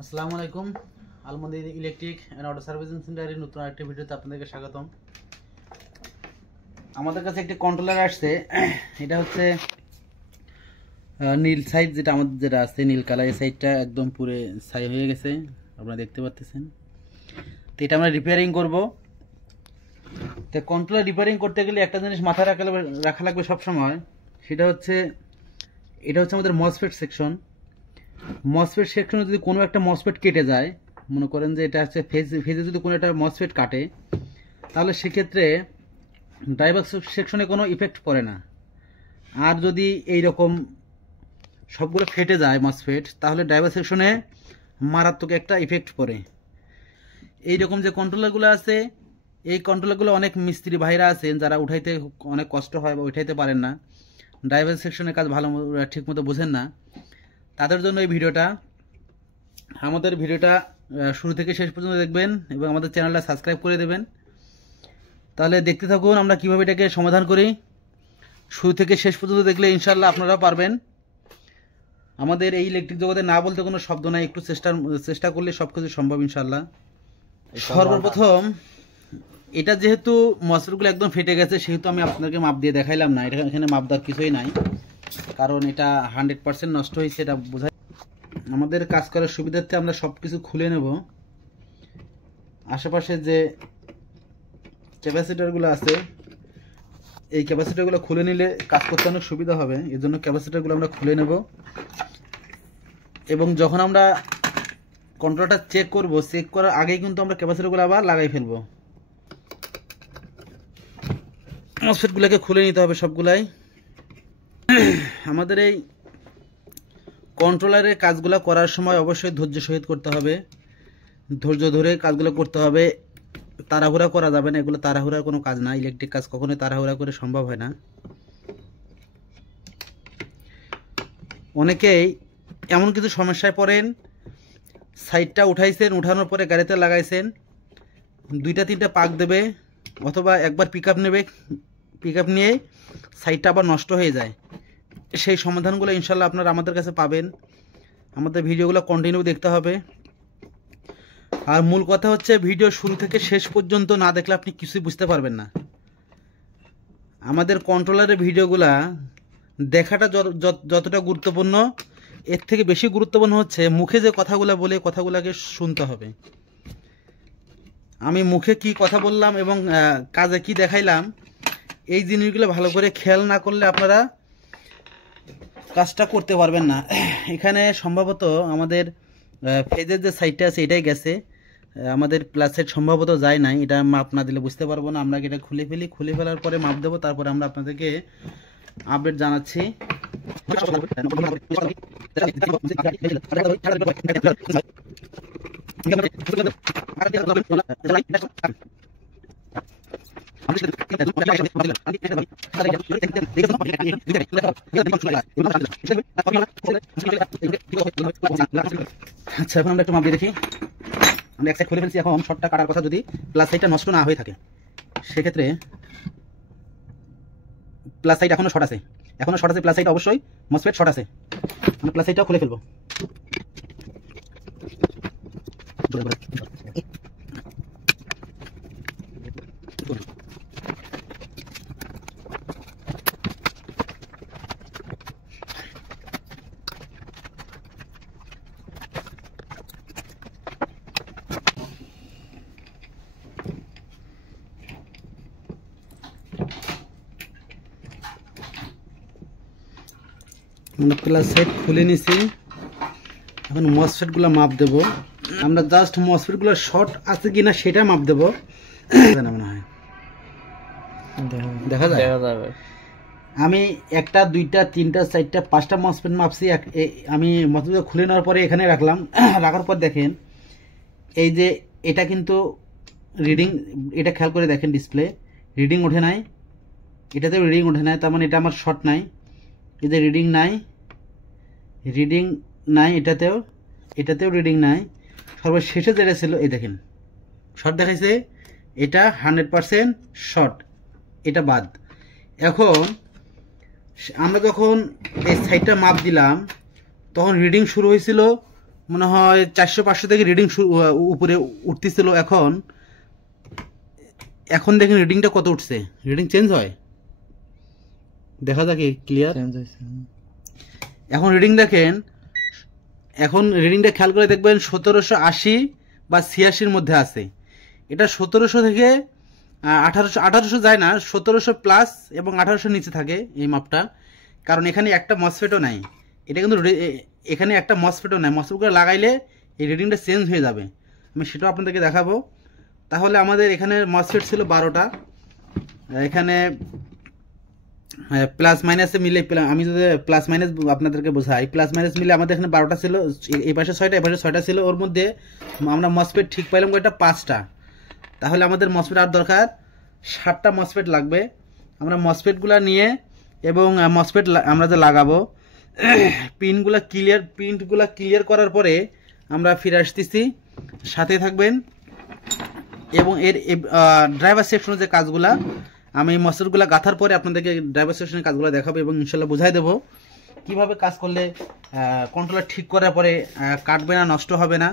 আসসালামু আলাইকুম। আলমন্দি electric and auto servicing সেন্টারের নতুন আরেকটি ভিডিওতে আপনাদেরকে স্বাগতম। আমাদের কাছে একটি কন্ট্রোলার আসছে। এটা হচ্ছে নীল সাইড, যেটা আমাদের যেটা আছে নীল কালার, এই সাইডটা একদম পুরো ছাই হয়ে গেছে, আপনারা দেখতে পাচ্ছেন। তো এটা আমরা রিপেয়ারিং করব। তো কন্ট্রোলার রিপেয়ারিং করতে গেলে একটা জিনিস মাথায় রাখা লাগবে সবসময়, সেটা হচ্ছে এটা হচ্ছে আমাদের মসফেট সেকশন। মসফেট সেকশনে যদি কোনো একটা মসফেট কেটে যায়, মনে করেন যে এটা হচ্ছে ফেজে যদি কোনো একটা মসফেট কাটে, তাহলে সেক্ষেত্রে ড্রাইভার সেকশনে কোনো ইফেক্ট পড়ে না। আর যদি এই রকম সবগুলো ফেটে যায় মসফেট, তাহলে ড্রাইভার সেকশনে মারাত্মক একটা ইফেক্ট পড়ে। এই রকম যে কন্ট্রোলারগুলো আছে, এই কন্ট্রোলারগুলো অনেক মিস্ত্রি ভাইরা আছেন যারা উঠাইতে অনেক কষ্ট হয় বা উঠাইতে পারেন না, ড্রাইভার সেকশনের কাজ ভালো ঠিকমতো বোঝেন না, তাদের জন্য এই ভিডিওটা। আমাদের ভিডিওটা শুরু থেকে শেষ পর্যন্ত দেখবেন এবং আমাদের চ্যানেলটা সাবস্ক্রাইব করে দেবেন। তাহলে দেখতে থাকুন আমরা কিভাবে এটাকে সমাধান করি। শুরু থেকে শেষ পর্যন্ত দেখলে ইনশাল্লাহ আপনারাও পারবেন। আমাদের এই ইলেকট্রিক জগতে না বলতে কোনো শব্দ নাই, একটু চেষ্টা করলে সব কিছু সম্ভব ইনশাল্লাহ। সর্বপ্রথম এটা যেহেতু মসফেটগুলো একদম ফেটে গেছে, সেহেতু আমি আপনাদেরকে মাপ দিয়ে দেখাইলাম না। এটা এখানে মাপ দেওয়ার কিছুই নাই, কারণ এটা 100% নষ্ট হয়েছে, এটা বোঝাই। আমাদের কাজ করার সুবিধার্থে আমরা সব কিছু খুলে নেব। আশেপাশে যে ক্যাপাসিটারগুলো আছে, এই ক্যাপাসিটারগুলো খুলে নিলে কাজ করতে অনেক সুবিধা হবে, এর জন্য ক্যাপাসিটারগুলো আমরা খুলে নেব। এবং যখন আমরা কন্ট্রোলটা চেক করব, চেক করার আগেই কিন্তু আমরা ক্যাপাসিটারগুলো আবার লাগাই ফেলবো। মসফেটগুলোকে খুলে নিতে হবে সবগুলাই। আমাদের এই কন্ট্রোলারের কাজগুলো করার সময় অবশ্যই ধৈর্য সহিত করতে হবে, ধৈর্য ধরে কাজগুলো করতে হবে। তাড়াহুড়া করা যাবে না, এগুলো তাড়াহুড়ার কোনো কাজ না। ইলেকট্রিক কাজ কখনোই তাড়াহুড়া করে সম্ভব হয় না। অনেকেই এমন কিছু সমস্যায় পড়েন, সাইডটা উঠাইছেন, উঠানোর পরে গাড়িতে লাগাইছেন, 2-3টা পাক দেবে অথবা একবার পিক আপ নেবে, পিক আপ নিয়ে সাইডটা আবার নষ্ট হয়ে যায়। সেই সমাধানগুলো ইনশাল্লাহ আপনারা আমাদের কাছে পাবেন। আমাদের ভিডিওগুলো কন্টিনিউ দেখতে হবে। আর মূল কথা হচ্ছে, ভিডিও শুরু থেকে শেষ পর্যন্ত না দেখলে আপনি কিছুই বুঝতে পারবেন না। আমাদের কন্ট্রোলারের ভিডিওগুলা দেখাটা যতটা গুরুত্বপূর্ণ, এর থেকে বেশি গুরুত্বপূর্ণ হচ্ছে মুখে যে কথাগুলো বলে কথাগুলোকে শুনতে হবে। আমি মুখে কি কথা বললাম এবং কাজে কি দেখাইলাম, এই জিনিসগুলো ভালো করে খেয়াল না করলে আপনারা কাজটা করতে পারবেন না। এখানে সম্ভবত আমাদের ফেজের যে সাইডটা আছে এটাই গেছে, আমাদের প্লাস সাইড সম্ভবত যায় নাই। এটা মাপ না দিলে বুঝতে পারবো না। আমরা এটা খুলে ফেলি, খুলে ফেলার পরে মাপ দেবো, তারপরে আমরা আপনাদেরকে আপডেট জানাচ্ছি। আচ্ছা, এখন আমরা একটু মাপ দিয়ে দেখি। আমরা এক সাইড খুলে ফেলছি। এখন শর্টটা কাটার কথা, যদি প্লাস সাইডটা নষ্ট না হয়ে থাকে, সেক্ষেত্রে প্লাস সাইড এখনো শর্ট আছে, প্লাস সাইড অবশ্যই মসফেট শর্ট আছে। আমরা প্লাস সাইডটাও খুলে ফেলবো। আমরা প্লাস সাইড খুলে নিছি, এখন মসফেটগুলো মাপ দেব। আমরা জাস্ট মসফেটগুলো শর্ট আছে কিনা সেটা মাপ দেব। মনে হয় দেখা যাবে। আমি 1টা 2টা 3টা 4টা 5টা মসফেট মাপছি। আমি মসফেট খুলে নেওয়ার পরে এখানে রাখলাম। রাখার পর দেখেন, এই যে এটা কিন্তু রিডিং, এটা খেয়াল করে দেখেন, ডিসপ্লে রিডিং ওঠে নাই, এটাতেও রিডিং ওঠে নাই, তার মানে এটা আমার শর্ট নাই। এই যে রিডিং নাই, এটাতেও রিডিং নাই। সর্বশেষে যেটা ছিল, এই দেখেন শর্ট দেখাইছে, এটা 100% শর্ট, এটা বাদ। এখন আমরা যখন এই সাইডটা মাপ দিলাম, তখন রিডিং শুরু হয়েছিল মনে হয় 400-500 থেকে রিডিং উপরে উঠতেছিল। এখন দেখেন রিডিংটা কত উঠছে, রিডিং চেঞ্জ হয়, দেখা যাক ক্লিয়ার। এখন রিডিং দেখেন, এখন রিডিংটা খেয়াল করে দেখবেন 1780 বা 86-র মধ্যে আছে। এটা 1700 থেকে 1800 যায় না, 1700 প্লাস এবং 1800 নিচে থাকে এই মাপটা। কারণ এখানে একটা মসফেটও নাই, এটা কিন্তু এখানে একটা মসফেটও নাই, মসফেটগুলো লাগাইলে এই রিডিংটা চেঞ্জ হয়ে যাবে, আমি সেটাও আপনাদেরকে দেখাবো। তাহলে আমাদের এখানে মসফেট ছিল 12টা, এখানে প্লাস মাইনাসে মিলে, আমি যদি প্লাস মাইনাস আপনাদেরকে বোঝাই, প্লাস মাইনাস মিলে আমাদের এখানে 12টা ছিল, এই পাশে 6টা, এই পাশে 6টা ছিল। ওর মধ্যে আমরা মসফেট ঠিক পাইলাম কয়টা, 5টা। তাহলে আমাদের মসফেট আর দরকার 7টা মসফেট লাগবে। আমরা মসফেটগুলো নিয়ে এবং মসফেট আমরা যে লাগাবো, পিনগুলো ক্লিয়ার করার পরে আমরা ফিরে আসতেছি, সাথে থাকবেন। এবং এর ড্রাইভার সেকশনের যে কাজগুলা, আমি মসফেটগুলো গাঁথার পরে আপনাদেরকে ড্রাইভার সেকশনের কাজগুলো দেখাবো এবং ইনশাল্লাহ বুঝাই দেবো কিভাবে কাজ করলে কন্ট্রোলার ঠিক করার পরে কাটবে না, নষ্ট হবে না।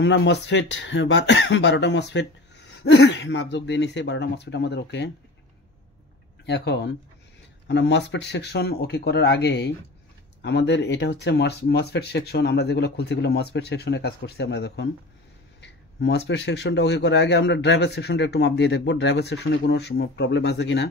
আমরা মসফেট 12টা মসফেট মাপযোগ দিয়ে নিছি, 12টা মসফেট আমাদের ওকে। এখন আমরা মসফেট সেকশন ওকে করার আগেই আমাদের এটা হচ্ছে মসফেট সেকশন, আমরা যেগুলো খুলছি এগুলো মসফেট সেকশনে কাজ করছি আমরা। দেখুন মসফেট সেকশনটা ওকে করার আগে আমরা ড্রাইভার সেকশনটা একটু মাপ দিয়ে দেখবো, ড্রাইভার সেকশনে কোনো প্রবলেম আছে কিনা।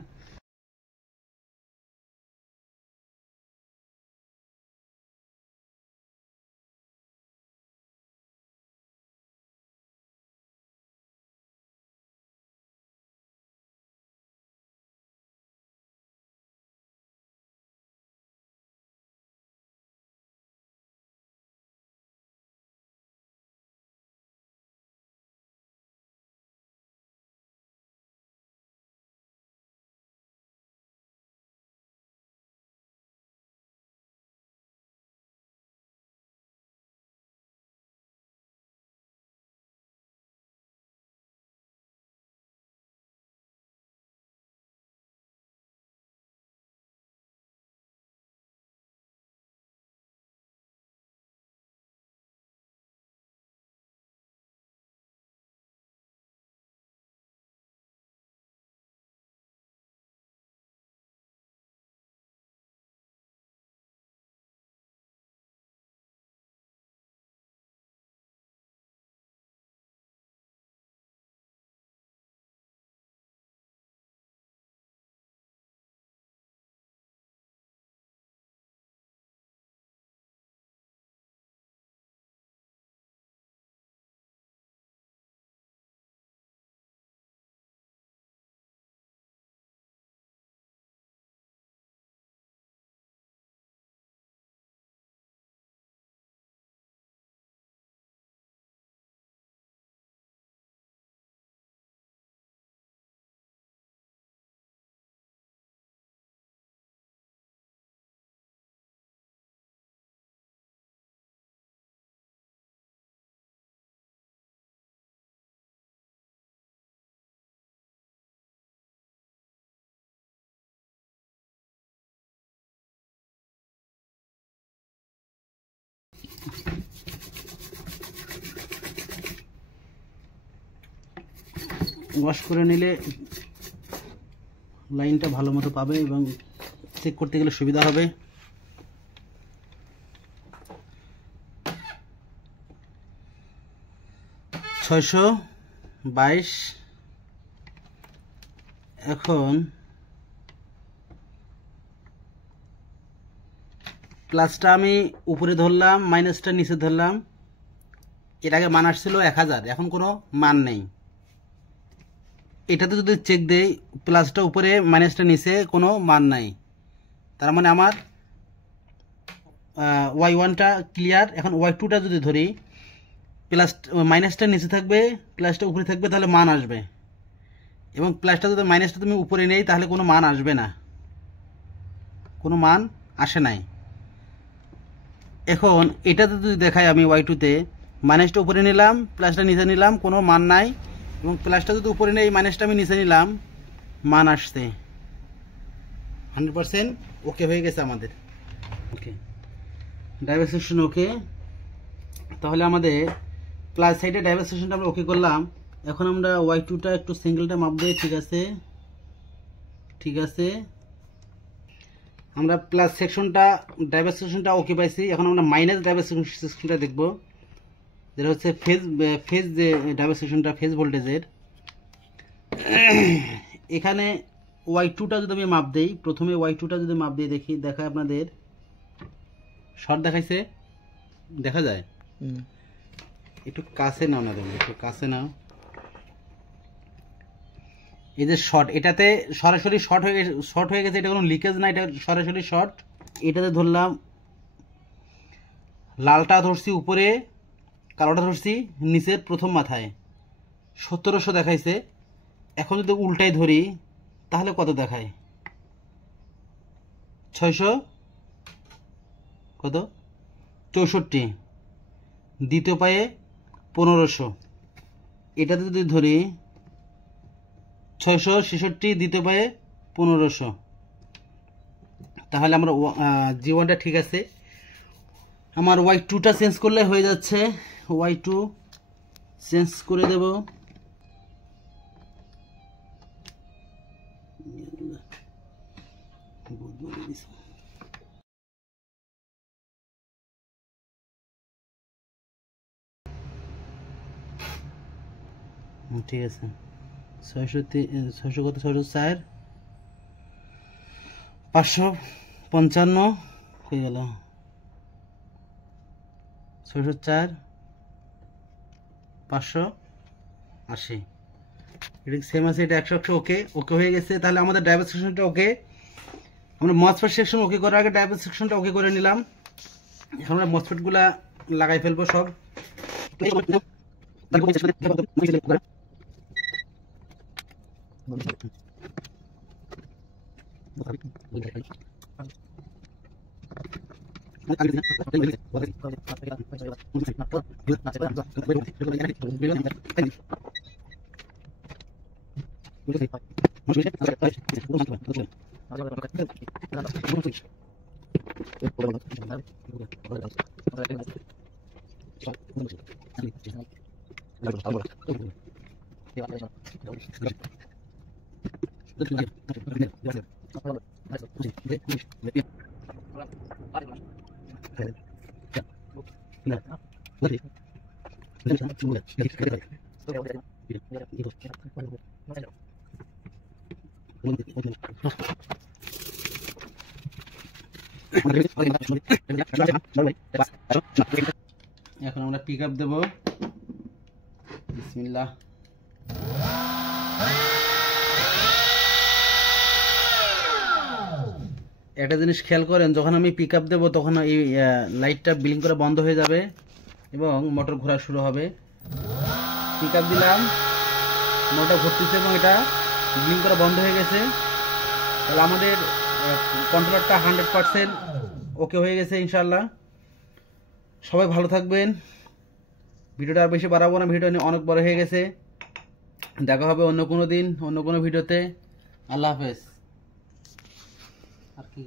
ওয়াশ করে নিলে লাইনটা ভালো মতো পাবে এবং চেক করতে গেলে সুবিধা হবে। ছয়শো 22। এখন প্লাসটা আমি উপরে ধরলাম, মাইনাসটা নিচে ধরলাম। এর আগে মান আসছিল 1000, এখন কোনো মান নেই। এটাতে যদি চেক দেই, প্লাসটা উপরে মাইনাসটা নিচে, কোনো মান নাই, তার মানে আমার y1টা ক্লিয়ার। এখন y2টা যদি ধরি, প্লাস মাইনাসটা নিচে থাকবে, প্লাসটা উপরে থাকবে, তাহলে মান আসবে। এবং প্লাসটা যদি মাইনাসটা তুমি উপরে নেই তাহলে কোনো মান আসবে না, কোনো মান আসে নাই। এখন এটাতে যদি দেখাই আমি y2-তে মাইনাসটা উপরে নিলাম, প্লাসটা নিচে নিলাম, কোনো মান নাই, এবং প্লাসটা যদি উপরে নেই মাইনাসটা আমি নিচে নিলাম, মান আসছে। 100% ওকে হয়ে গেছে আমাদের। ওকে, ডাইভারসেশন ওকে। তাহলে আমাদের প্লাস সাইডে ডাইভারসেশনটা আমরা ওকে করলাম। এখন আমরা y2টা একটু সিঙ্গেলটা মাপ দিই। ঠিক আছে, ঠিক আছে, আমরা প্লাস সেকশনটা ডাইভারসেশনটা ওকে পাইছি। এখন আমরা মাইনাস ডাইভারসেশনটা দেখব, যেটা হচ্ছে ফেজ যে ডাইভারসেশনটা ফেজ ভোল্টেজের। এখানে y2টা যদি আমি মাপ দেই, প্রথমে y2টা যদি মাপ দিয়ে দেখি, দেখায় আপনাদের শর্ট দেখাইছে, দেখা যায়? একটু কাছে নাও না, তুমি একটু কাছে নাও। এই যে শর্ট, এটাতে সরাসরি শর্ট হয়ে গেছে, এটা কোনো লিকেজ না, এটা সরাসরি শর্ট। এটাতে ধরলাম লালটা ধরছি উপরে, কালোটা ধরছি নিচের প্রথম মাথায়, 1700 দেখাইছে। এখন যদি উল্টাই ধরি তাহলে কত দেখায়? 600 কত 64। দ্বিতীয় পায়ে 1500। এটাতে যদি ধরি 666, দ্বিতীয় পায়ে 1500, তাহলে আমরা G1টা ঠিক আছে। আমার y2টা চেঞ্জ করলে হয়ে যাচ্ছে। y2 চেঞ্জ করে দেব। ঠিক আছে, 600 কত, 604, 555 হয়ে গেল, 604, 580। এটা সেম আছে, এটা 100 ওকে, ওকে হয়ে গেছে। তাহলে আমাদের ড্রাইভার সেকশনটা ওকে। আমরা মসফেট সেকশন ওকে করার আগে ড্রাইভার সেকশনটা ওকে করে নিলাম। এখন আমরা মসফেটগুলা লাগাই ফেলবো সব। এখন আমরা পিক আপ দেব। বিসমিল্লাহ। একটা জিনিস খেয়াল করেন, যখন আমি পিক আপ দেবো তখন এই লাইটটা ব্লিং করে বন্ধ হয়ে যাবে এবং মোটর ঘোরা শুরু হবে। পিক আপ দিলাম, মোটর ঘুরতেছে এবং এটা ব্লিং করে বন্ধ হয়ে গেছে। তাহলে আমাদের কন্ট্রোলারটা 100% ওকে হয়ে গেছে ইনশাল্লাহ। সবাই ভালো থাকবেন। ভিডিওটা আর বেশি বাড়াবো না, ভিডিওটা অনেক বড় হয়ে গেছে। দেখা হবে অন্য কোনো দিন, অন্য কোনো ভিডিওতে। আল্লাহ হাফেজ। আর কি